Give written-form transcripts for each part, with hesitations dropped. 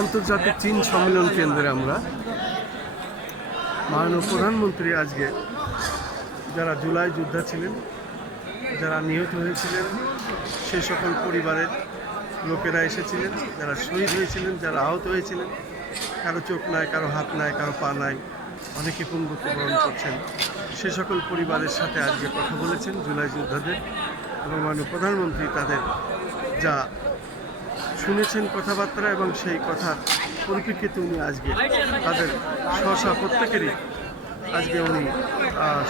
আন্তর্জাতিক চীন সম্মেলন কেন্দ্রে আমরা মাননীয় প্রধানমন্ত্রী আজকে যারা জুলাই যোদ্ধা ছিলেন, যারা নিহত হয়েছিলেন, সেই সকল পরিবারের লোকেরা এসেছিলেন, যারা শহীদ হয়েছিলেন, যারা আহত হয়েছিলেন, কারো চোখ নাই, কারো হাত নাই, কারো পা নাই, অনেকে মৃত্যুবরণ করছেন, সে সকল পরিবারের সাথে আজকে কথা বলেছেন জুলাই যোদ্ধাদের। এবং মাননীয় প্রধানমন্ত্রী তাদের যা শুনেছেন কথাবার্তা এবং সেই কথার পরিপ্রেক্ষিতে উনি আজকে তাদের স্ব প্রত্যেকেরই আজকে উনি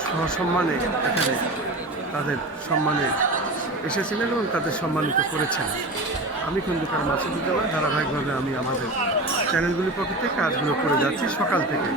সসম্মানে এখানে তাদের সম্মানে এসেছিলেন এবং তাদের সম্মানিত করেছেন। আমি খন্দকার মাসুদুজ্জামান, ধারাবাহিকভাবে আমি আমাদের চ্যানেলগুলির পক্ষ থেকে কাজগুলো করে যাচ্ছি সকাল থেকে।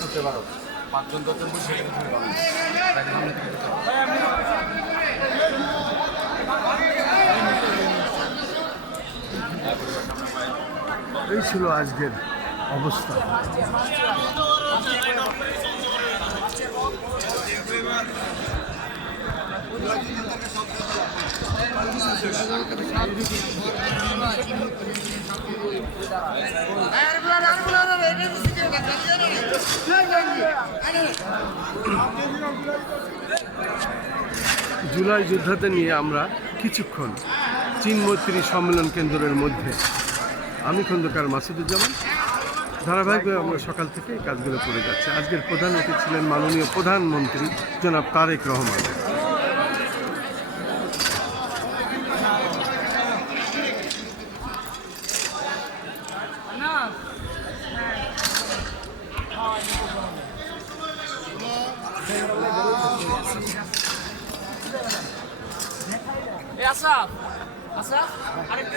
করতে পারো 5 জন 10 জন বসে এই ছিল আজকের অবস্থা। জুলাই যোদ্ধাদের নিয়ে আমরা কিছুক্ষণ চীন মৈত্রী সম্মেলন কেন্দ্রের মধ্যে, আমি খন্দকার মাসুদুজ্জামান, ধারাবাহিকভাবে আমরা সকাল থেকে এই কাজগুলো করে যাচ্ছি। আজকের প্রধান অতিথি ছিলেন মাননীয় প্রধানমন্ত্রী জনাব তারেক রহমান। আসাফ আসাফ আরেকটা